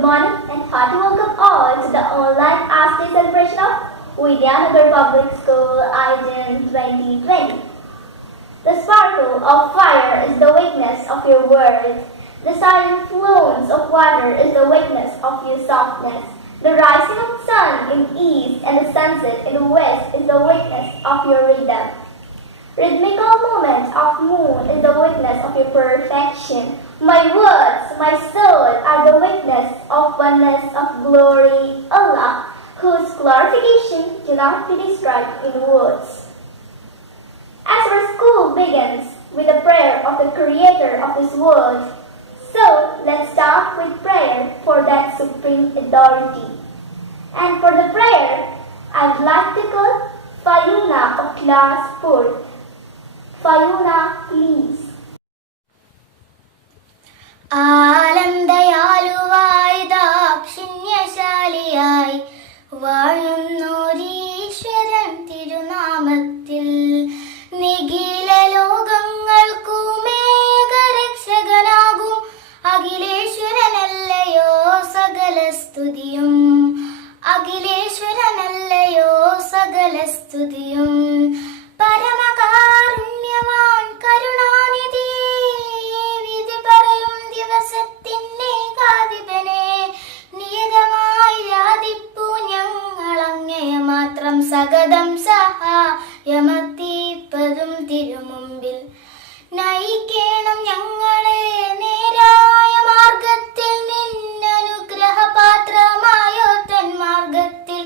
Good morning and hearty welcome all to the online Arts Day celebration of Vidyanagar Public School IGN 2020. The sparkle of fire is the weakness of your words. The silent fluence of water is the weakness of your softness. The rising of sun in east and the sunset in the west is the weakness of your rhythm. Rhythmical movement of moon is the weakness of your perfection. My words, my soul are the witness of oneness of glory, Allah, whose glorification cannot be described in words. As our school begins with the prayer of the Creator of this world, so let's start with prayer for that supreme authority. And for the prayer, I'd like to call Fayuna of class 4th. Fayuna, please. ആലംദയാലുവായി ദാക്ഷിണ്യശാലിയായി വാഴുന്നോരീശ്വരൻ തിരുനാമത്തിൽ നിഖില ലോകങ്ങൾക്കുമേകരക്ഷകനാകും അഖിലേശ്വരനല്ലയോ സകല സ്തുതിയും അഖിലേശ്വരനല്ലയോ സകല സ്തുതിയും പരമകാരുണ്യവാൻ കരുണാനിധിയേ വിധി പറയും ദിവസത്തിന്നേകാധിപനെ നിയതമായി യാതിപ്പു ഞങ്ങളങ്ങയെ മാത്രം സഗതം സഹായമത്തീപ്പതും തിരുമുമ്പിൽ നയിക്കേണം ഞങ്ങളെ നേരായ മാർഗത്തിൽ നിന്നനുഗ്രഹപാത്രമായോ തൻ മാർഗത്തിൽ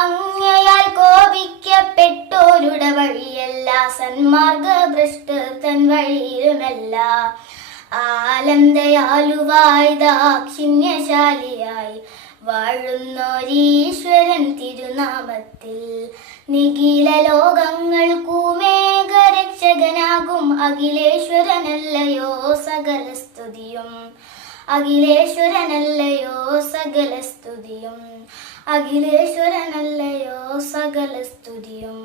അങ്ങയാൽ കോപിക്കപ്പെട്ടോരുടെ വഴിയല്ല സന്മാർഗ ഭ്രഷ്ടർ തൻ വഴിയിലുമല്ല ആലംദയാലുവായി ദാക്ഷിണ്യശാലിയായി വാഴുന്നോരീശ്വരൻ തിരുനാമത്തിൽ നിഖില ലോകങ്ങൾക്കുമേകരക്ഷകനാകും അഖിലേശ്വരനല്ലയോ സകല സ്തുതിയും അഖിലേശ്വരനല്ലയോ സകല സ്തുതിയും അഖിലേശ്വരനല്ലയോ സകല സ്തുതിയും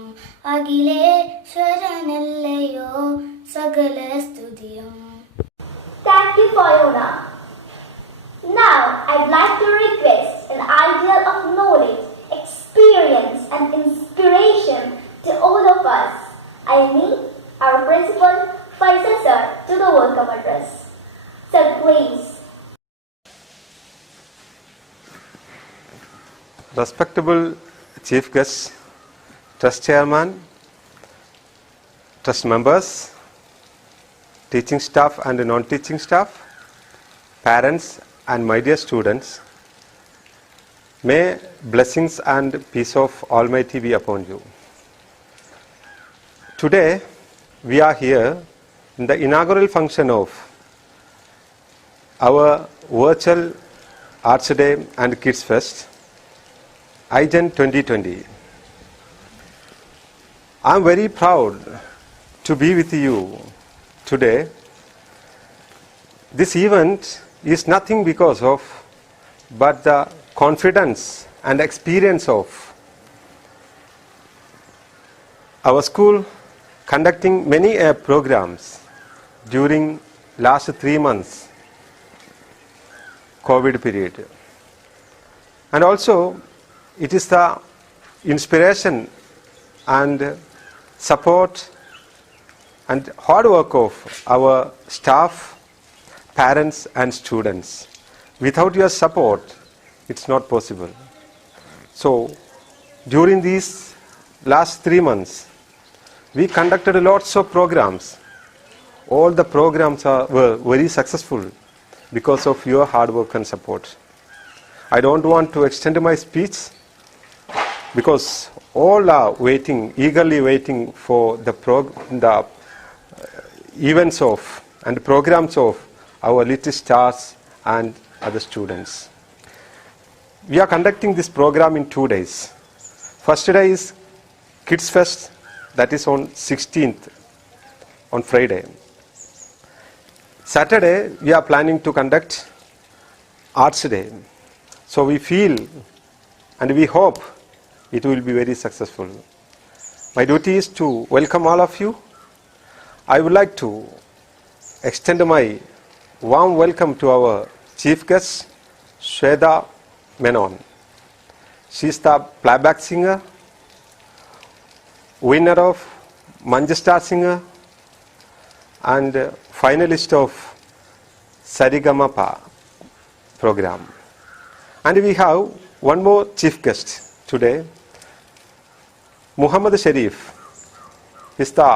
അഖിലേശ്വരനല്ലയോ സകല സ്തുതിയും. Thank you, Fayuna. Now, I'd like to request an ideal of knowledge, experience and inspiration to all of us. I mean, our principal, Faisal sir, to the welcome address. Sir, please. Respectable Chief Guest, Trust Chairman, Trust members, teaching staff and non-teaching staff, parents and my dear students, may blessings and peace of Almighty be upon you. Today we are here in the inaugural function of our virtual Arts Day and Kids Fest, IGEN 2020. I am very proud to be with you today. This event is nothing because of but the confidence and experience of our school conducting many programs during last 3 months COVID period. And also it is the inspiration and support and hard work of our staff, parents and students. Without your support, it's not possible. So, during these last 3 months, we conducted lots of programs. All the programs were very successful because of your hard work and support. I don't want to extend my speech because all are waiting, eagerly waiting for the events of and programs of our little stars and other students. We are conducting this program in 2 days. First day is Kids Fest, that is on 16th, on Friday. Saturday we are planning to conduct Arts Day. So we feel and we hope it will be very successful. My duty is to welcome all of you. I would like to extend my warm welcome to our chief guest, Shweta Menon. She is the playback singer, winner of Manchester Singer, and finalist of Sarigamapa program. And we have one more chief guest today. Muhammad Sharif is the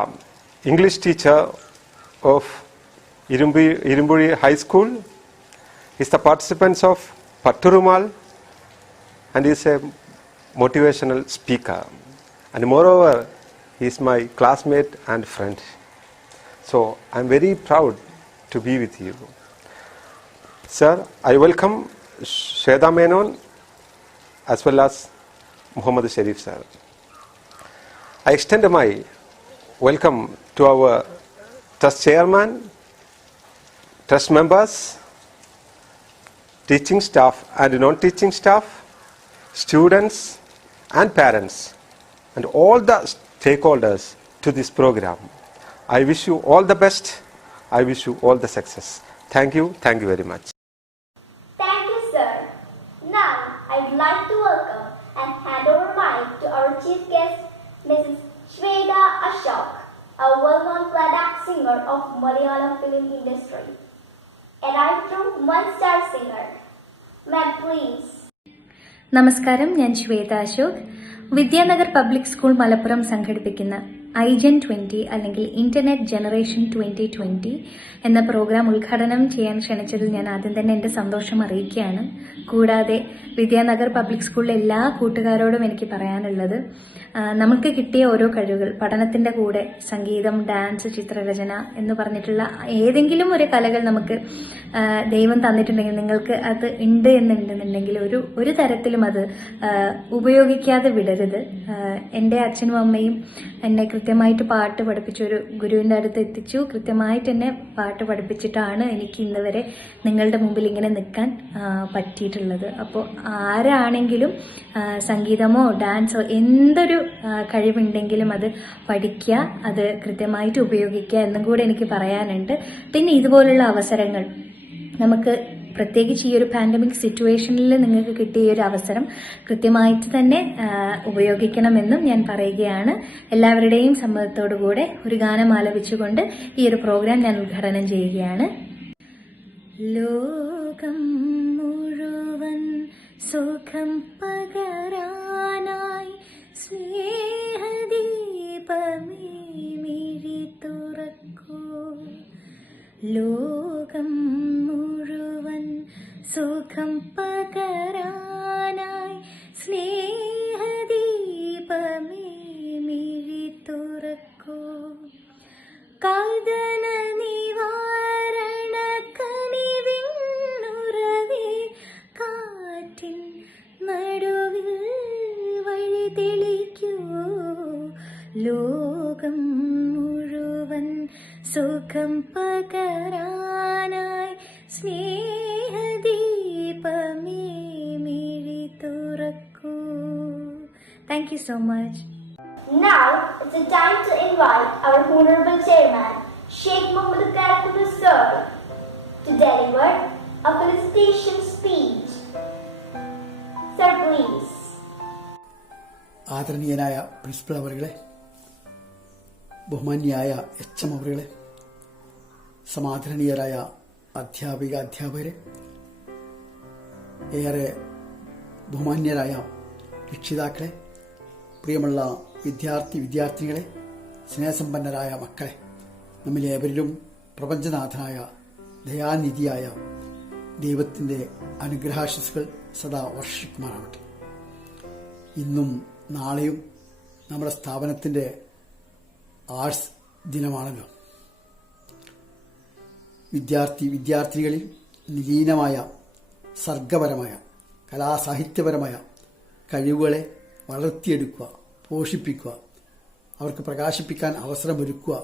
English teacher of Irumburi High School. He is the participant of Patturumal and is a motivational speaker. And moreover, he is my classmate and friend. So I am very proud to be with you. Sir, I welcome Shweta Menon as well as Muhammad Sharif sir. I extend my welcome to our trust chairman, trust members, teaching staff and non-teaching staff, students and parents, and all the stakeholders to this program. I wish you all the best. I wish you all the success. Thank you very much. Thank you, sir. Now, I'd like to welcome and hand over mic to our chief guest, Mrs. Shweta Ashok, a well-known playback singer of Malayalam film industry. Arrived from one-star singer. Ma'am, please. നമസ്കാരം, ഞാൻ Shweta Ashok. Vidyanagar public school Malappuram സംഘടിപ്പിക്കുന്ന ഐജൻ 20 അല്ലെങ്കിൽ internet generation 2020 എന്ന programme ഉദ്ഘാടനം ചെയ്യാൻ ക്ഷണിച്ചതിൽ ഞാൻ ആദ്യം തന്നെ എന്റെ സന്തോഷം അറിയിക്കുകയാണ്. കൂടാതെ വിദ്യാനഗർ പബ്ലിക് സ്കൂളിലെ എല്ലാ കൂട്ടുകാരോടും എനിക്ക് പറയാനുള്ളത്, നമുക്ക് കിട്ടിയ ഓരോ കഴിവുകൾ, പഠനത്തിന്റെ കൂടെ സംഗീതം, ഡാൻസ്, ചിത്രരചന എന്ന് പറഞ്ഞിട്ടുള്ള ഏതെങ്കിലും ഒരു കലകൾ നമുക്ക് ദൈവം തന്നിട്ടുണ്ടെങ്കിൽ, നിങ്ങൾക്ക് അത് ഉണ്ട് എന്നുണ്ടെന്നുണ്ടെങ്കിൽ ഒരു തരത്തിലും അത് ഉപയോഗിക്കാതെ വിടരുത്. എൻ്റെ അച്ഛനും അമ്മയും എന്നെ കൃത്യമായിട്ട് പാട്ട് പഠിപ്പിച്ചു, ഒരു ഗുരുവിൻ്റെ അടുത്ത് എത്തിച്ചു. കൃത്യമായിട്ട് എന്നെ പാട്ട് പഠിപ്പിച്ചിട്ടാണ് എനിക്ക് ഇന്ന് വരെ നിങ്ങളുടെ മുമ്പിൽ ഇങ്ങനെ നിൽക്കാൻ പറ്റിയിട്ടുള്ളത്. അപ്പോൾ ആരാണെങ്കിലും സംഗീതമോ ഡാൻസോ എന്തൊരു കഴിവുണ്ടെങ്കിലും അത് പഠിക്കുക, അത് കൃത്യമായിട്ട് ഉപയോഗിക്കുക എന്നും കൂടെ എനിക്ക് പറയാനുണ്ട്. പിന്നെ ഇതുപോലുള്ള അവസരങ്ങൾ നമുക്ക്, പ്രത്യേകിച്ച് ഈ ഒരു പാൻഡമിക് സിറ്റുവേഷനിൽ നിങ്ങൾക്ക് കിട്ടിയ ഒരു അവസരം കൃത്യമായിട്ട് തന്നെ ഉപയോഗിക്കണമെന്നും ഞാൻ പറയുകയാണ്. എല്ലാവരുടെയും സമ്മതത്തോടുകൂടെ ഒരു ഗാനം ആലപിച്ചുകൊണ്ട് ഈ ഒരു പ്രോഗ്രാം ഞാൻ ഉദ്ഘാടനം ചെയ്യുകയാണ്. ലോകം മുഴുവൻ സുഖം പകരാനായി സ്നേഹദീപമേ മിഴി തുറക്കൂ. ലോകം മുഴുവൻ സുഖം പകരാനായി സ്നേഹദീപമേ മിഴി തുറക്കൂ. കാതന നിവാരണ കനിവിന്നുറവേ കാറ്റിൻ നടുവിൽ വഴി തെളിക്കൂ. ലോകം മുഴുവൻ സുഖം പകരാനായി സ്നേഹദീപമേ മിഴി തുറക്കൂ. Thank you so much. Now, it's the time to invite our Honorable Chairman, Sheikh Muhammad Karakudu sir, to deliver a felicitation speech. Sir, please. ആദരണീയനായ പ്രിൻസിപ്പൽ അവറുകളെ, ബഹുമാന്യായ HM അവറുകളെ, സമാദരണീയരായ അധ്യാപകരെ, ഏറെ ബഹുമാന്യരായ രക്ഷിതാക്കളെ, പ്രിയമുള്ള വിദ്യാർത്ഥിനികളെ, സ്നേഹസമ്പന്നരായ മക്കളെ, നമ്മിലേവരിലും പ്രപഞ്ചനാഥനായ ദയാനിധിയായ ദൈവത്തിന്റെ അനുഗ്രഹാശിസുകൾ സദാ വർഷിക്കുമാറാവട്ടെ. ഇന്നും നാളെയും നമ്മുടെ സ്ഥാപനത്തിന്റെ ആർട്സ് ദിനമാണല്ലോ. വിദ്യാർത്ഥികളിൽ നിലീനമായ സർഗപരമായ കലാസാഹിത്യപരമായ കഴിവുകളെ വളർത്തിയെടുക്കുക, പോഷിപ്പിക്കുക, അവർക്ക് പ്രകാശിപ്പിക്കാൻ അവസരമൊരുക്കുക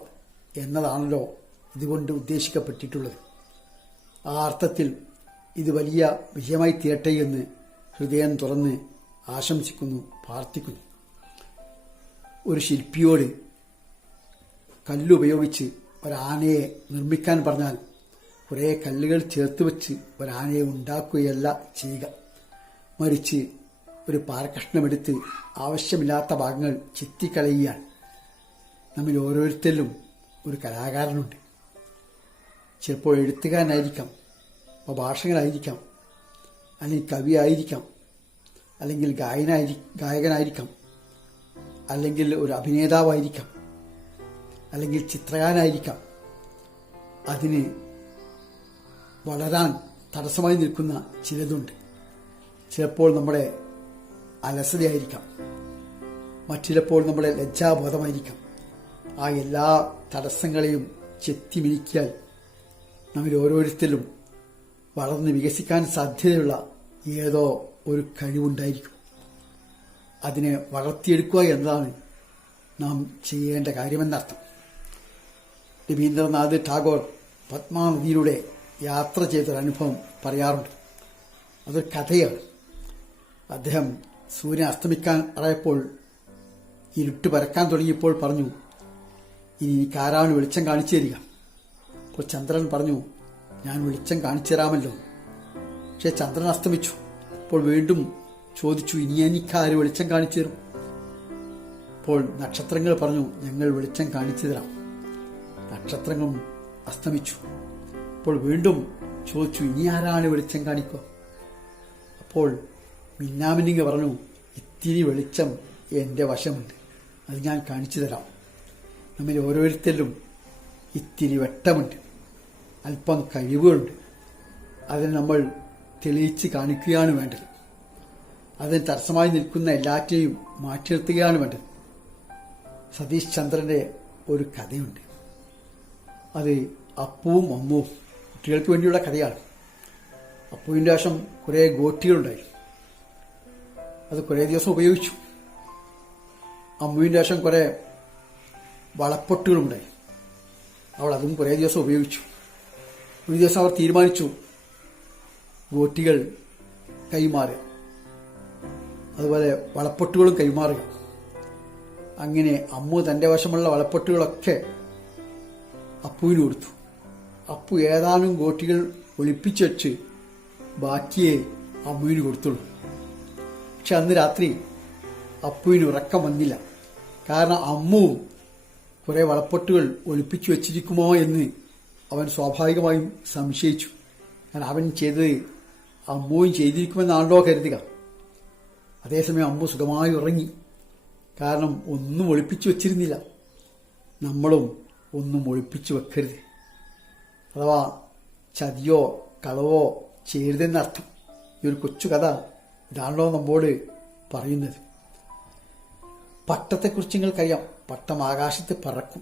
എന്നതാണല്ലോ ഇതുകൊണ്ട് ഉദ്ദേശിക്കപ്പെട്ടിട്ടുള്ളത്. ആ അർത്ഥത്തിൽ ഇത് വലിയ വിജയമായി തീരട്ടെ എന്ന് ഹൃദയം തുറന്ന് ആശംസിക്കുന്നു, പ്രാർത്ഥിക്കുന്നു. ഒരു ശില്പിയോട് കല്ലുപയോഗിച്ച് ഒരാനയെ നിർമ്മിക്കാൻ പറഞ്ഞാൽ കുറേ കല്ലുകൾ ചേർത്ത് വെച്ച് ഒരാനയെ ഉണ്ടാക്കുകയല്ല ചെയ്യുക. മറിച്ച് ഒരു പാറക്കഷ്ണമെടുത്ത് ആവശ്യമില്ലാത്ത ഭാഗങ്ങൾ ചെത്തിക്കളയുകയാണ്. നമ്മിൽ ഓരോരുത്തരിലും ഒരു കലാകാരനുണ്ട്. ചിലപ്പോൾ എഴുത്തുകാരനായിരിക്കാം, ഭാഷകനായിരിക്കാം, അല്ലെങ്കിൽ കവിയായിരിക്കാം, അല്ലെങ്കിൽ ഗായകനായിരിക്കാം, അല്ലെങ്കിൽ ഒരു അഭിനേതാവായിരിക്കാം, അല്ലെങ്കിൽ ചിത്രകാരനായിരിക്കാം. അതിന് വളരാൻ തടസ്സമായി നിൽക്കുന്ന ചിലതുണ്ട്. ചിലപ്പോൾ നമ്മുടെ അലസതയായിരിക്കാം, മറ്റിലപ്പോൾ നമ്മുടെ ലജ്ജാബോധമായിരിക്കാം. ആ എല്ലാ തടസ്സങ്ങളെയും ചെത്തിമിനിക്കിയാൽ നമ്മിൽ ഓരോരുത്തരിലും വളർന്ന് വികസിക്കാൻ സാധ്യതയുള്ള ഏതോ ഒരു കഴിവുണ്ടായിരിക്കും. അതിനെ വളർത്തിയെടുക്കുക എന്നതാണ് നാം ചെയ്യേണ്ട കാര്യമെന്നർത്ഥം. രവീന്ദ്രനാഥ് ടാഗോർ പത്മാനദിയിലൂടെ യാത്ര ചെയ്തൊരനുഭവം പറയാറുണ്ട്. അതൊരു കഥയാണ്. അദ്ദേഹം സൂര്യൻ അസ്തമിക്കാൻ ആയപ്പോൾ ഇരുട്ട് പരക്കാൻ തുടങ്ങിയപ്പോൾ പറഞ്ഞു, ഇനി എനിക്കാരാണ് വെളിച്ചം കാണിച്ചു തരിക? അപ്പോൾ ചന്ദ്രൻ പറഞ്ഞു, ഞാൻ വെളിച്ചം കാണിച്ചു തരാമല്ലോ. പക്ഷെ ചന്ദ്രൻ അസ്തമിച്ചു. അപ്പോൾ വീണ്ടും ചോദിച്ചു, ഇനി എനിക്കാര് വെളിച്ചം കാണിച്ചു തരും? അപ്പോൾ നക്ഷത്രങ്ങൾ പറഞ്ഞു, ഞങ്ങൾ വെളിച്ചം കാണിച്ചു തരാം. നക്ഷത്രങ്ങളും അസ്തമിച്ചു. അപ്പോൾ വീണ്ടും ചോദിച്ചു, ഇനി ആരാണ് വെളിച്ചം കാണിക്കുക? അപ്പോൾ മിന്നാമിനിങ്ങ പറഞ്ഞു, ഇത്തിരി വെളിച്ചം എൻ്റെ വശമുണ്ട്, അത് ഞാൻ കാണിച്ചു തരാം. നമ്മിൽ ഓരോരുത്തരിലും ഇത്തിരി വെട്ടമുണ്ട്, അല്പം കഴിവുകളുണ്ട്. അതിന് നമ്മൾ തെളിയിച്ച് കാണിക്കുകയാണ് വേണ്ടത്. അതിന് തടസ്സമായി നിൽക്കുന്ന എല്ലാറ്റിനെയും മാറ്റി നിർത്തുകയാണ് വേണ്ടത്. സതീഷ് ചന്ദ്രന്റെ ഒരു കഥയുണ്ട്. അത് അപ്പുവും അമ്മുവും, കുട്ടികൾക്ക് വേണ്ടിയുള്ള കഥയാണ്. അപ്പുവിൻ്റെ വശം കുറേ ഗോട്ടികളുണ്ടായി. അത് കുറേ ദിവസം ഉപയോഗിച്ചു. അമ്മുവിൻ്റെ വശം കുറേ വളപ്പൊട്ടുകളുണ്ടായി. അവൾ അതും കുറേ ദിവസം ഉപയോഗിച്ചു. ഒരു ദിവസം അവർ തീരുമാനിച്ചു ഗോട്ടികൾ കൈമാറുക, അതുപോലെ വളപ്പൊട്ടുകളും കൈമാറുക. അങ്ങനെ അമ്മു തന്റെ വശമുള്ള വളപ്പൊട്ടുകളൊക്കെ അപ്പുവിന് കൊടുത്തു. അപ്പു ഏതാനും ഗോട്ടികൾ ഒളിപ്പിച്ചു വെച്ച് ബാക്കിയെ അമ്മുവിന് കൊടുത്തുള്ളൂ. പക്ഷെ അന്ന് രാത്രി അപ്പുവിന് ഉറക്കം വന്നില്ല. കാരണം അമ്മുവും കുറെ വളപ്പൊട്ടുകൾ ഒളിപ്പിച്ചു വെച്ചിരിക്കുമോ എന്ന് അവൻ സ്വാഭാവികമായും സംശയിച്ചു. കാരണം അവൻ ചെയ്തത് അമ്മുവും ചെയ്തിരിക്കുമെന്നാണല്ലോ കരുതുക. അതേസമയം അമ്മു സുഖമായി ഉറങ്ങി. കാരണം ഒന്നും ഒളിപ്പിച്ചു വച്ചിരുന്നില്ല. നമ്മളും ഒന്നും ഒളിപ്പിച്ചു വെക്കരുത്. അഥവാ ചതിയോ കളവോ ചെയ്യരുതെന്നർത്ഥം. ഈ ഒരു കൊച്ചു കഥ ഇതാണല്ലോ നമ്മോട് പറയുന്നത്. പട്ടത്തെക്കുറിച്ച് നിങ്ങൾക്കറിയാം. പട്ടം ആകാശത്ത് പറക്കും.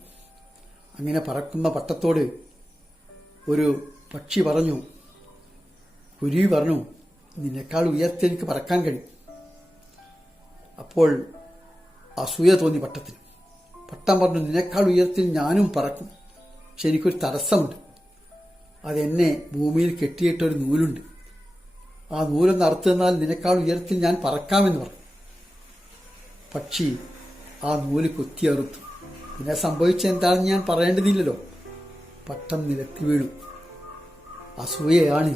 അങ്ങനെ പറക്കുന്ന പട്ടത്തോട് ഒരു പക്ഷി പറഞ്ഞു, കുരുവി പറഞ്ഞു, നിന്നെക്കാൾ ഉയർത്തി എനിക്ക് പറക്കാൻ കഴിയും. അപ്പോൾ അസൂയ തോന്നി പട്ടത്തിന്. പട്ടം പറഞ്ഞു, നിന്നെക്കാൾ ഉയർത്തി ഞാനും പറക്കും. പക്ഷെ എനിക്കൊരു തടസ്സമുണ്ട്. അതെന്നെ ഭൂമിയിൽ കെട്ടിയിട്ടൊരു നൂലുണ്ട്. ആ നൂലൊന്ന് അറുത്തു തന്നാൽ നിന്നെക്കാൾ ഉയരത്തിൽ ഞാൻ പറക്കാമെന്ന് പറഞ്ഞു. പക്ഷി ആ നൂല് കുത്തിയറുത്തു. പിന്നെ സംഭവിച്ചെന്താണെന്ന് ഞാൻ പറയേണ്ടതില്ലല്ലോ. പട്ടം നിലത്തി വീണു. അസൂയയാണ്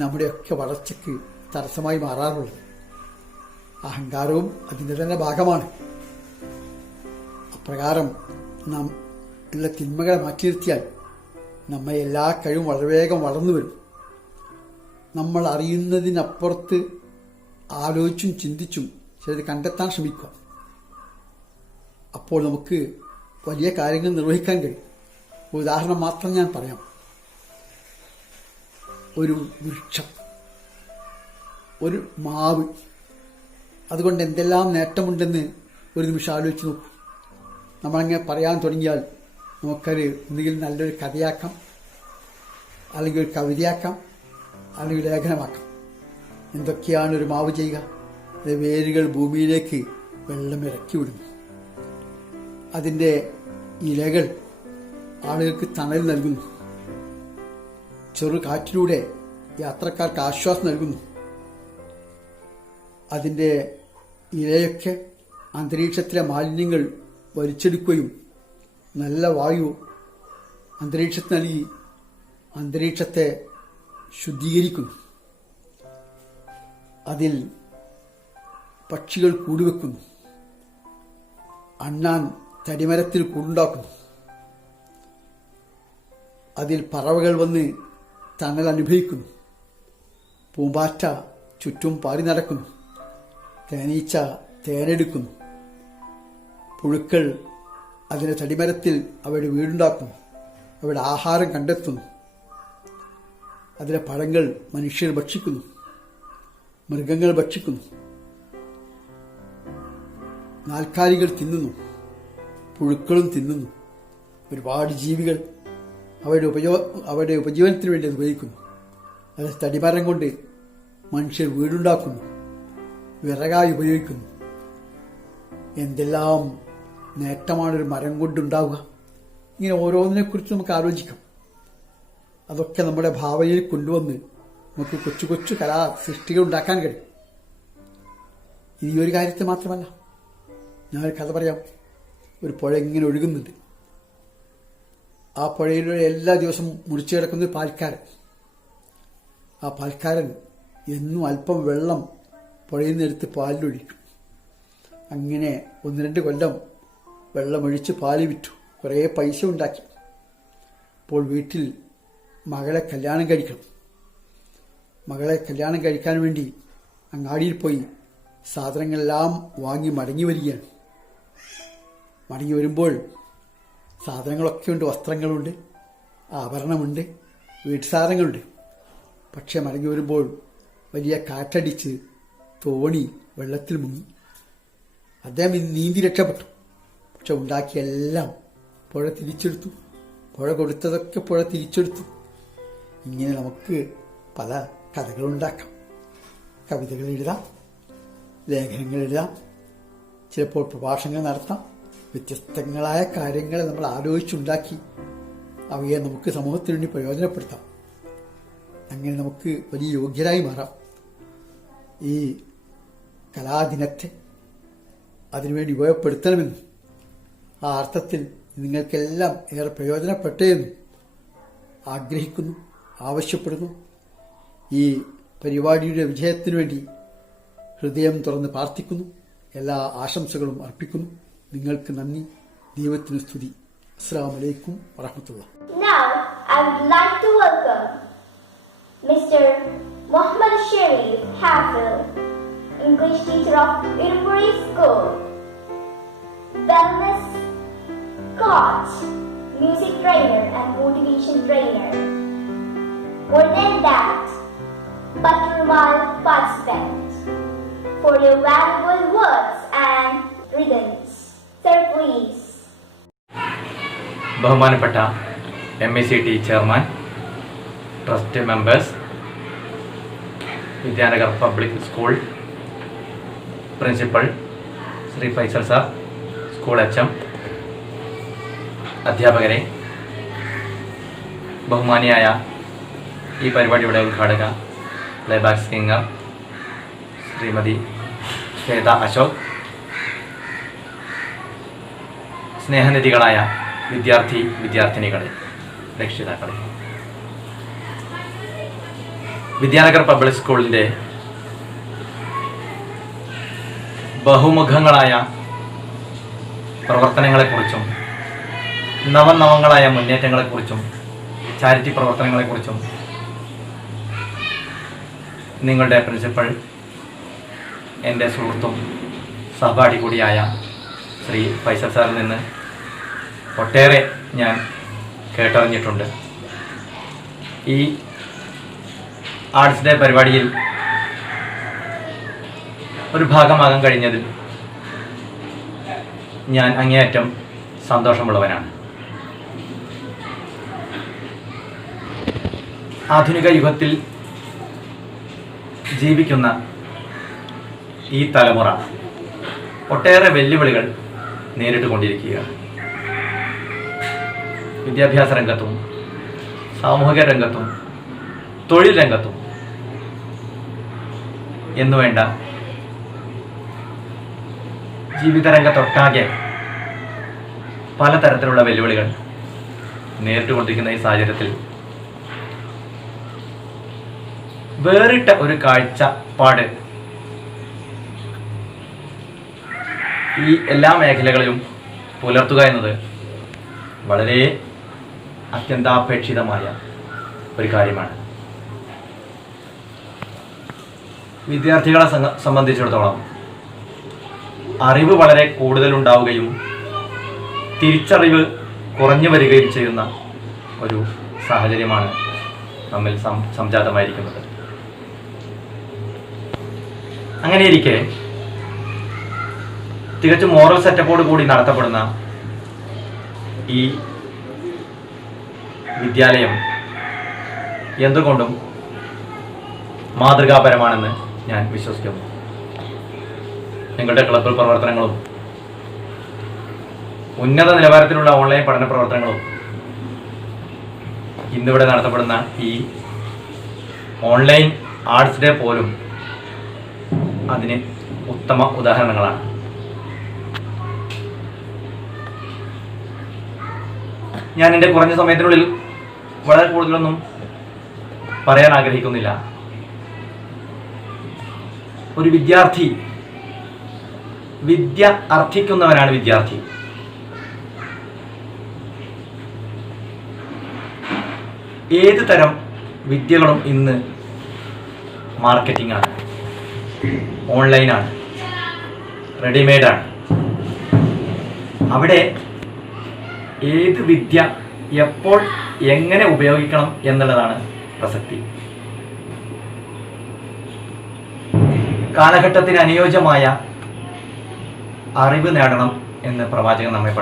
നമ്മുടെയൊക്കെ വളർച്ചയ്ക്ക് തടസ്സമായി മാറാറുള്ളത്. അഹങ്കാരവും അതിൻ്റെ തന്നെ ഭാഗമാണ്. അപ്രകാരം നാം ഉള്ള തിന്മകളെ മാറ്റി നിർത്തിയാൽ നമ്മെ എല്ലാ കഴിവും വളരെ വേഗം വളർന്നു വരും. നമ്മൾ അറിയുന്നതിനപ്പുറത്ത് ആലോചിച്ചും ചിന്തിച്ചും ചിലത് കണ്ടെത്താൻ ശ്രമിക്കുക. അപ്പോൾ നമുക്ക് വലിയ കാര്യങ്ങൾ നിർവഹിക്കാൻ കഴിയും. ഉദാഹരണം മാത്രം ഞാൻ പറയാം. ഒരു വൃക്ഷം, ഒരു മാവ്, അതുകൊണ്ട് എന്തെല്ലാം നേട്ടമുണ്ടെന്ന് ഒരു നിമിഷം ആലോചിച്ച് നോക്കൂ. നമ്മളങ്ങനെ പറയാൻ തുടങ്ങിയാൽ നമുക്കത് ഒന്നുകിൽ നല്ലൊരു കഥയാക്കാം, അല്ലെങ്കിൽ ഒരു കവിതയാക്കാം, അല്ലെങ്കിൽ ലേഖനമാക്കാം. എന്തൊക്കെയാണ് ഒരു മാവ് ചെയ്യുക? അത് വേരുകൾ ഭൂമിയിലേക്ക് വെള്ളം ഇറക്കി വിടുന്നു. അതിൻ്റെ ഇലകൾ ആളുകൾക്ക് തണൽ നൽകുന്നു. ചെറു കാറ്റിലൂടെ യാത്രക്കാർക്ക് ആശ്വാസം നൽകുന്നു. അതിൻ്റെ ഇലയൊക്കെ അന്തരീക്ഷത്തിലെ മാലിന്യങ്ങൾ വലിച്ചെടുക്കുകയും നല്ല വായു അന്തരീക്ഷത്തിന് നൽകി അന്തരീക്ഷത്തെ ശുദ്ധീകരിക്കുന്നു. അതിൽ പക്ഷികൾ കൂടുവെക്കുന്നു. അണ്ണാൻ തടിമരത്തിൽ കൂടുണ്ടാക്കുന്നു. അതിൽ പറവകൾ വന്ന് തണൽ അനുഭവിക്കുന്നു. പൂമ്പാറ്റ ചുറ്റും പാറി നടക്കുന്നു. തേനീച്ച തേനെടുക്കുന്നു. പുഴുക്കൾ അതിൻ്റെ തടിമരത്തിൽ അവയുടെ വീടുണ്ടാക്കുന്നു. അവയുടെ ആഹാരം കണ്ടെത്തുന്നു. അതിലെ പഴങ്ങൾ മനുഷ്യർ ഭക്ഷിക്കുന്നു. മൃഗങ്ങൾ ഭക്ഷിക്കുന്നു. നാൽക്കാലികൾ തിന്നുന്നു. പുഴുക്കളും തിന്നുന്നു. ഒരുപാട് ജീവികൾ അവരുടെ ഉപജീവനത്തിന് വേണ്ടി അത് ഉപയോഗിക്കുന്നു. അത് തടിമരം കൊണ്ട് മനുഷ്യർ വീടുണ്ടാക്കുന്നു. വിറകായി ഉപയോഗിക്കുന്നു. എന്തെല്ലാം നേട്ടമാണൊരു മരം കൊണ്ടുണ്ടാവുക. ഇങ്ങനെ ഓരോന്നിനെക്കുറിച്ച് നമുക്ക് ആലോചിക്കാം. അതൊക്കെ നമ്മുടെ ഭാവനയിൽ കൊണ്ടുവന്ന് നമുക്ക് കൊച്ചു കൊച്ചു കലാസൃഷ്ടികൾ ഉണ്ടാക്കാൻ കഴിയും. ഈ ഒരു കാര്യത്തിൽ മാത്രമല്ല, ഞാനൊരു കഥ പറയാം. ഒരു പുഴ ഇങ്ങനെ ഒഴുകുന്നുണ്ട്. ആ പുഴയിലൂടെ എല്ലാ ദിവസവും മുറിച്ചു കിടക്കുന്ന ഒരു പാൽക്കാരൻ. ആ പാൽക്കാരൻ എന്നും അല്പം വെള്ളം പുഴയിൽ നിന്ന് എടുത്ത് പാലിലൊഴിക്കും. അങ്ങനെ 1-2 കൊല്ലം വെള്ളമൊഴിച്ച് പാല് വിറ്റു. കുറേ പൈസ ഉണ്ടാക്കി. അപ്പോൾ വീട്ടിൽ മകളെ കല്യാണം കഴിക്കണം. മകളെ കല്യാണം കഴിക്കാൻ വേണ്ടി അങ്ങാടിയിൽ പോയി സാധനങ്ങളെല്ലാം വാങ്ങി മടങ്ങി വരികയാണ്. മടങ്ങി വരുമ്പോൾ സാധനങ്ങളൊക്കെ ഉണ്ട്. വസ്ത്രങ്ങളുണ്ട്, ആഭരണമുണ്ട്, വീട്ടുസാധനങ്ങളുണ്ട്. പക്ഷെ മടങ്ങി വരുമ്പോൾ വലിയ കാറ്റടിച്ച് തോണി വെള്ളത്തിൽ മുങ്ങി. അദ്ദേഹം നീന്തി രക്ഷപ്പെട്ടു. പക്ഷെ ഉണ്ടാക്കിയെല്ലാം പുഴ തിരിച്ചെടുത്തു. പുഴ കൊടുത്തതൊക്കെ പുഴ തിരിച്ചെടുത്തു. ഇങ്ങനെ നമുക്ക് പല കഥകളുണ്ടാക്കാം. കവിതകൾ എഴുതാം, ലേഖനങ്ങൾ എഴുതാം, ചിലപ്പോൾ പ്രഭാഷണങ്ങൾ നടത്താം. വ്യത്യസ്തങ്ങളായ കാര്യങ്ങളെ നമ്മൾ ആലോചിച്ചുണ്ടാക്കി അവയെ നമുക്ക് സമൂഹത്തിന് വേണ്ടി പ്രയോജനപ്പെടുത്താം. അങ്ങനെ നമുക്ക് വലിയ യോഗ്യരായി മാറാം. ഈ കലാദിനത്തെ അതിനുവേണ്ടി ഉപയോഗപ്പെടുത്തണമെന്നും ആ അർത്ഥത്തിൽ നിങ്ങൾക്കെല്ലാം ഏറെ പ്രയോജനപ്പെട്ടെന്നും ആഗ്രഹിക്കുന്നു, ആവശ്യപ്പെടുന്നു. ഈ പരിപാടിയുടെ വിജയത്തിനു വേണ്ടി ഹൃദയം തുറന്ന് പ്രാർത്ഥിക്കുന്നു. എല്ലാ ആശംസകളും അർപ്പിക്കുന്നു. നിങ്ങൾക്ക് നന്ദി. ദൈവത്തിന് സ്തുതി. അസ്സലാമു അലൈക്കും വറഹ്മത്തുള്ളാഹി. Now, I would like to welcome Mr. Muhammad Sharif Hafil, English teacher of Irpuri School, wellness coach, music trainer and motivation trainer. More than that, Patrumal participant, for your valuable words and rhythms. Sir, please. ബഹുമാനപ്പെട്ട MECT chairman, trust members, Vidyanagar public school principal Shri Faisal sir, school HM, അധ്യാപകരെ, ബഹുമാനിയായ ഈ പരിപാടിയുടെ ഉദ്ഘാടക playback singer Shrimati Shweta Ashok, സ്നേഹനിധികളായ വിദ്യാർത്ഥിനികളെ, രക്ഷിതാക്കളെ, Vidyanagar public സ്കൂളിൻ്റെ ബഹുമുഖങ്ങളായ പ്രവർത്തനങ്ങളെക്കുറിച്ചും നവനവങ്ങളായ മുന്നേറ്റങ്ങളെക്കുറിച്ചും charity പ്രവർത്തനങ്ങളെക്കുറിച്ചും നിങ്ങളുടെ principal, എൻ്റെ സുഹൃത്തും സഹപാഠി കൂടിയായ ശ്രീ ഫൈസൽ സാറിൽ നിന്ന് ഒട്ടേറെ ഞാൻ കേട്ടറിഞ്ഞിട്ടുണ്ട്. ഈ ആർട്സ് ഡേ പരിപാടിയിൽ ഒരു ഭാഗമാകാൻ കഴിഞ്ഞതിൽ ഞാൻ അങ്ങേയറ്റം സന്തോഷമുള്ളവനാണ്. ആധുനിക യുഗത്തിൽ ജീവിക്കുന്ന ഈ തലമുറ ഒട്ടേറെ വെല്ലുവിളികൾ നേരിട്ടുകൊണ്ടിരിക്കുകയാണ്. വിദ്യാഭ്യാസ രംഗത്തും സാമൂഹിക രംഗത്തും തൊഴിൽ രംഗത്തും എന്നുവേണ്ട ജീവിതരംഗത്തൊട്ടാകെ പലതരത്തിലുള്ള വെല്ലുവിളികൾ നേരിട്ടുകൊണ്ടിരിക്കുന്ന ഈ സാഹചര്യത്തിൽ വേറിട്ട ഒരു കാഴ്ചപ്പാട് ഈ എല്ലാ മേഖലകളിലും പുലർത്തുക എന്നത് വളരെ അത്യന്താപേക്ഷിതമായ ഒരു കാര്യമാണ്. വിദ്യാർത്ഥികളെ സംബന്ധിച്ചിടത്തോളം അറിവ് വളരെ കൂടുതലുണ്ടാവുകയും തിരിച്ചറിവ് കുറഞ്ഞു വരികയും ചെയ്യുന്ന ഒരു സാഹചര്യമാണ് നമ്മിൽ സംജാതമായിരിക്കുന്നത്. അങ്ങനെയിരിക്കെ തികച്ചും മോറൽ സെറ്റപ്പോട് കൂടി നടത്തപ്പെടുന്ന ഈ വിദ്യാലയം എന്തുകൊണ്ടും മാതൃകാപരമാണെന്ന് ഞാൻ വിശ്വസിക്കുന്നു. നിങ്ങളുടെ ക്ലബ് പ്രവർത്തനങ്ങളും ഉന്നത നിലവാരത്തിലുള്ള ഓൺലൈൻ പഠന പ്രവർത്തനങ്ങളും ഇന്നിവിടെ നടത്തപ്പെടുന്ന ഈ ഓൺലൈൻ ആർട്സ് ഡേ പോലും അതിന് ഉത്തമ ഉദാഹരണങ്ങളാണ്. ഞാൻ എൻ്റെ കുറഞ്ഞ സമയത്തിനുള്ളിൽ വളരെ കൂടുതലൊന്നും പറയാൻ ആഗ്രഹിക്കുന്നില്ല. ഒരു വിദ്യാർത്ഥി, വിദ്യ അർത്ഥിക്കുന്നവനാണ് വിദ്യാർത്ഥി. ഏത് തരം വിദ്യകളും ഇന്ന് മാർക്കറ്റിംഗ് ആണ്, ഓൺലൈനാണ്, റെഡിമെയ്ഡാണ്. അവിടെ ഏത് വിദ്യ എപ്പോൾ എങ്ങനെ ഉപയോഗിക്കണം എന്നുള്ളതാണ് പ്രസക്തി. കാലഘട്ടത്തിന് അനുയോജ്യമായ അറിവ് നേടണം എന്ന് പ്രവാചകൻ നമ്മെ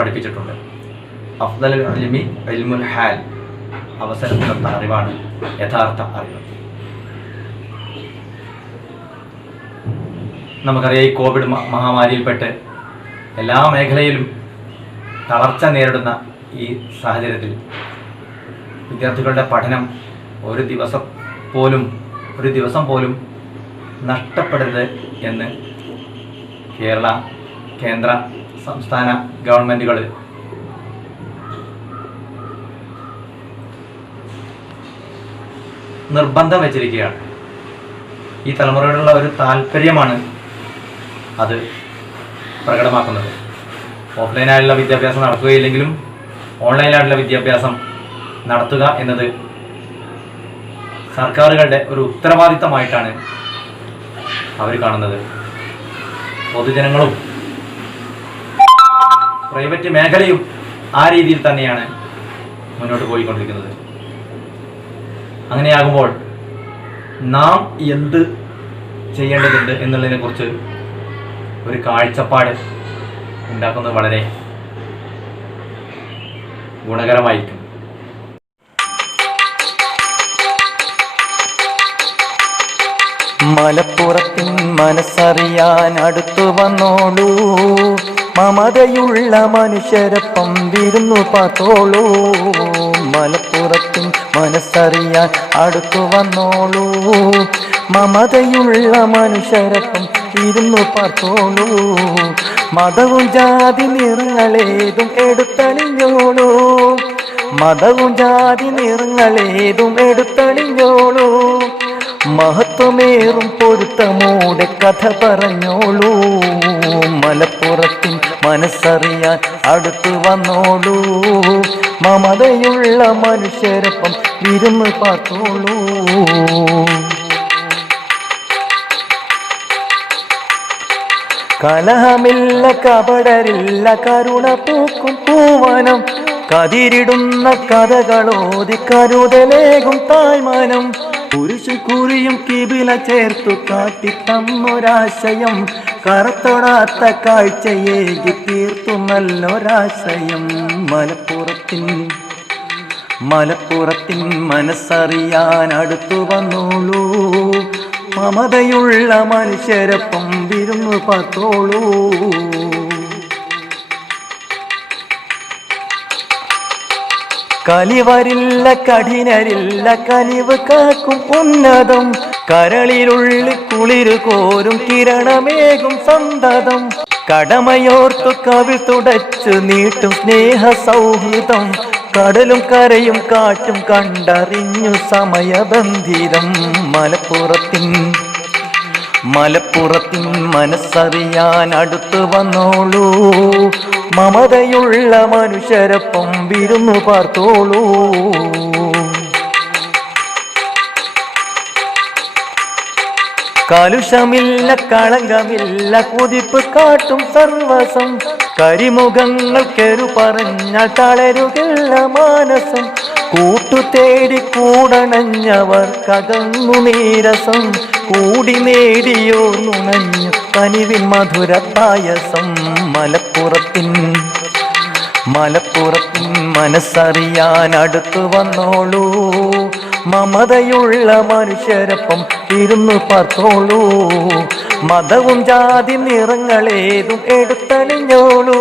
പഠിപ്പിച്ചിട്ടുണ്ട്. അഫ്ദലുൽ ഇൽമി ഇൽമുൽ ഹാൽ, അവസരത്തിനൊത്ത അറിവാണ് യഥാർത്ഥ അറിവ്. നമുക്കറിയാം, ഈ കോവിഡ് മഹാമാരിയിൽപ്പെട്ട് എല്ലാ മേഖലയിലും തളർച്ച നേരിടുന്ന ഈ സാഹചര്യത്തിൽ വിദ്യാർത്ഥികളുടെ പഠനം ഒരു ദിവസം പോലും നഷ്ടപ്പെടരുത് എന്ന് കേരള, കേന്ദ്ര, സംസ്ഥാന ഗവൺമെൻറ്റുകൾ നിർബന്ധം വെച്ചിരിക്കുകയാണ്. ഈ തലമുറയോടുള്ള ഒരു താല്പര്യമാണ് അത് പ്രകടമാക്കുന്നത്. ഓഫ്ലൈനായുള്ള വിദ്യാഭ്യാസം നടക്കുകയില്ലെങ്കിലും ഓൺലൈനായിട്ടുള്ള വിദ്യാഭ്യാസം നടത്തുക എന്നത് സർക്കാരുകളുടെ ഒരു ഉത്തരവാദിത്തമായിട്ടാണ് അവർ കാണുന്നത്. പൊതുജനങ്ങളും പ്രൈവറ്റ് മേഖലയും ആ രീതിയിൽ തന്നെയാണ് മുന്നോട്ട് പോയിക്കൊണ്ടിരിക്കുന്നത്. അങ്ങനെയാകുമ്പോൾ നാം എന്ത് ചെയ്യേണ്ടതുണ്ട് എന്നുള്ളതിനെക്കുറിച്ച് ഒരു കാഴ്ചപ്പാട് ഉണ്ടാക്കുന്നത് വളരെ ഗുണകരമായിരിക്കും. മലപ്പുറത്തിൻ മനസ്സറിയാൻ അടുത്തു വന്നോളൂ, മമതയുള്ള മനുഷ്യരൊപ്പം വിരുന്നു പാത്തോളൂ. മലപ്പുറത്തിൻ മനസ്സറിയാൻ അടുത്തു വന്നോളൂ, മമതയുള്ള മനുഷ്യരൊപ്പം വിരുന്നു പാത്തോളൂ. മതവും ജാതി നിറങ്ങളേതും എടുത്തണിഞ്ഞോളൂ, മതവും ജാതി നിറങ്ങളേതും എടുത്തണിഞ്ഞോളൂ. മഹത്വമേറും പൊരുത്തമോടെ കഥ പറഞ്ഞോളൂ. മലപ്പുറത്തിൻ മനസ്സറിയാൻ അടുത്തു വന്നോളൂ, മമതയുള്ള മനുഷ്യരൊപ്പം വിരുന്ന് പാത്തോളൂ. കലഹമില്ല, കപടരില്ല, കരുണ പൂക്കും പൂവനം, കതിരിടുന്ന കഥകളോതി കരുതലേകും തായ്മാനം. കുരിശും കുറിയും കിബില ചേർത്തു കാട്ടി തന്നൊരാശയം, കറത്തൊടാത്ത കാഴ്ചയേകി തീർത്തു നല്ലൊരാശയം. മലപ്പുറത്തിൻ മനസ്സറിയാൻ അടുത്തു വന്നോളൂ, മമതയുള്ള മനുഷ്യരൊപ്പം വിരുന്നു പാത്തോളൂ. കലിവരില്ല, കഠിനരില്ല, കനിവ് കാക്കും ഉന്നതം, കരളിലുള്ളിൽ കുളിരു കോരും കിരണമേകും സന്തതം. കടമയോർത്തു കവിൾ തുടച്ചു നീട്ടും സ്നേഹ സൗഹൃദം, കടലും കരയും കാറ്റും കണ്ടറിഞ്ഞു സമയബന്ധിതം മലപ്പുറത്തിൻ മനസ്സറിയാൻ അടുത്തു വന്നോളൂ. മമതയുള്ള മനുഷ്യരൊപ്പം വിരുന്നു പാർത്തോളൂ. കലുഷമില്ല കളങ്കമില്ല കുതിപ്പ് കാട്ടും സർവസം. കരിമുഖങ്ങൾ കെരു പറഞ്ഞാൽ തളരുകില്ല മാനസം. കൂട്ടുതേടി കൂടണഞ്ഞവർക്കകന്നു നീരസം. കൂടി നേടിയോ നുണഞ്ഞു കനിവിൻ മധുര പായസം. മലപ്പുറത്തിൻ മനസ്സറിയാൻ അടുത്തു വന്നോളൂ. മമതയുള്ള മനുഷ്യരൊപ്പം ഇരുന്നു പാർത്തോളൂ. മതവും ജാതി നിറങ്ങളേതും എടുത്തണിഞ്ഞോളൂ.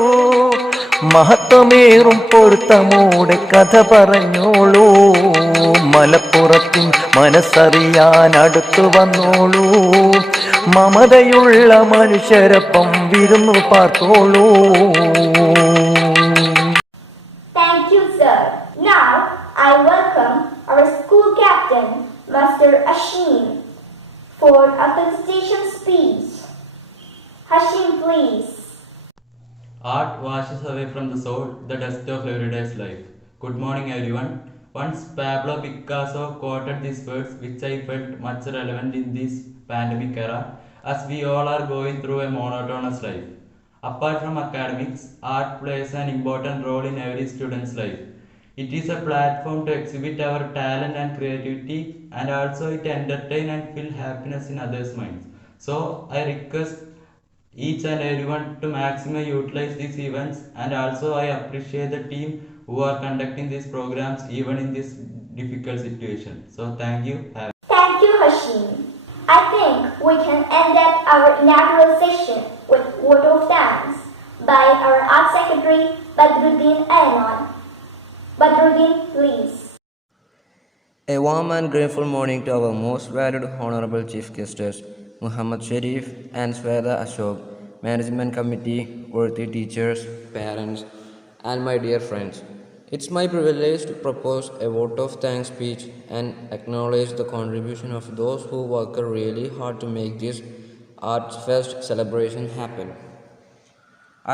മഹത്വമേറും പൊരുത്തമോടെ കഥ പറഞ്ഞോളൂ. മലപ്പുറത്തിൻ മനസ്സറിയാൻ അടുത്തു വന്നോളൂ. മമതയുള്ള മനുഷ്യരൊപ്പം വിരുന്നു പാർത്തോളൂ. Thank you, sir. Now, I welcome our school captain, Master Ashim, for a felicitation speech. Hashim, please. Art washes away from the soul the dust of everyday's life. Good morning, everyone. Once Pablo Picasso quoted these words, which I felt much relevant in this pandemic era, as we all are going through a monotonous life. Apart from academics, art plays an important role in every student's life. It is a platform to exhibit our talent and creativity, and also it entertain and fill happiness in others' minds. So I request each and everyone to maximally utilize these events, and also I appreciate the team who are conducting these programs even in this difficult situation. So thank you. Thank you, Hashim. I think we can end up our inaugural session with vote of thanks by our Art Secretary, Badruddin Ayman. Badruddin, please. A warm and grateful morning to our most valued honorable chief guests, Muhammad Sharif and Sweda Ashok, management committee, worthy teachers, parents, and my dear friends. It's my privilege to propose a vote of thanks speech and acknowledge the contribution of those who work really hard to make this Arts Fest celebration happen.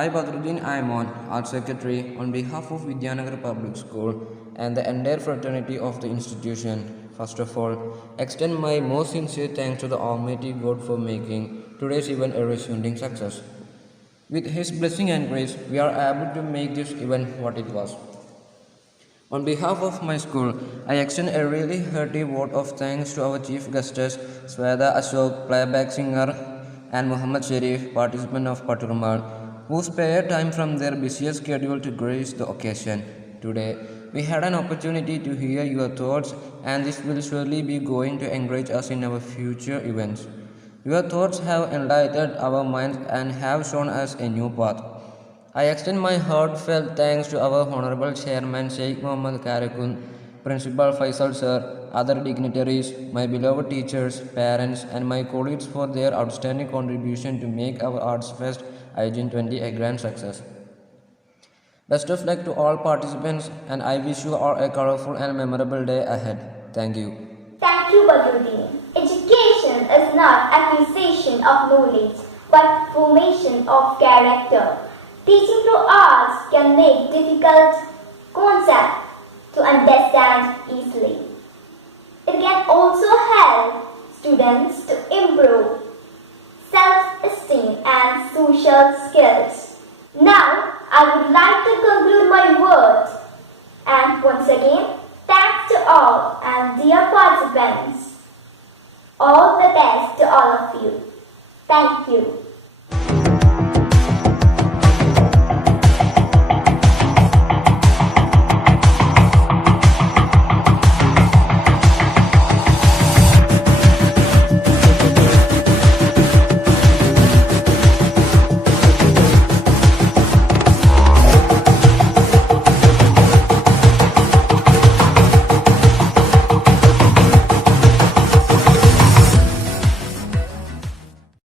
I, Badruddin Ayman, Art Secretary, on behalf of Vidyanagar Public School and the entire fraternity of the institution, first of all, extend my most sincere thanks to the Almighty God for making today's event a resounding success. With His blessing and grace, we are able to make this event what it was. On behalf of my school, I extend a really hearty vote of thanks to our chief guests, Sweda Ashok, playback singer, and Muhammad Sharif, participant of Paturmal, who spared time from their busiest schedule to grace the occasion. Today, we had an opportunity to hear your thoughts, and this will surely be going to encourage us in our future events. Your thoughts have enlightened our minds and have shown us a new path. I extend my heartfelt thanks to our Honorable Chairman Sheikh Muhammad Karakun, Principal Faisal Sir, other dignitaries, my beloved teachers, parents, and my colleagues for their outstanding contribution to make our Arts Fest IGN 20 a grand success. Best of luck to all participants, and I wish you all a colorful and memorable day ahead. Thank you. Thank you, Badruddin. Education is not acquisition of knowledge, but formation of character. Teaching through arts can make difficult concepts to understand easily. It can also help students to improve self-esteem and social skills. Now, I would like to conclude my words, and once again, thanks to all and dear participants. All the best to all of you. Thank you.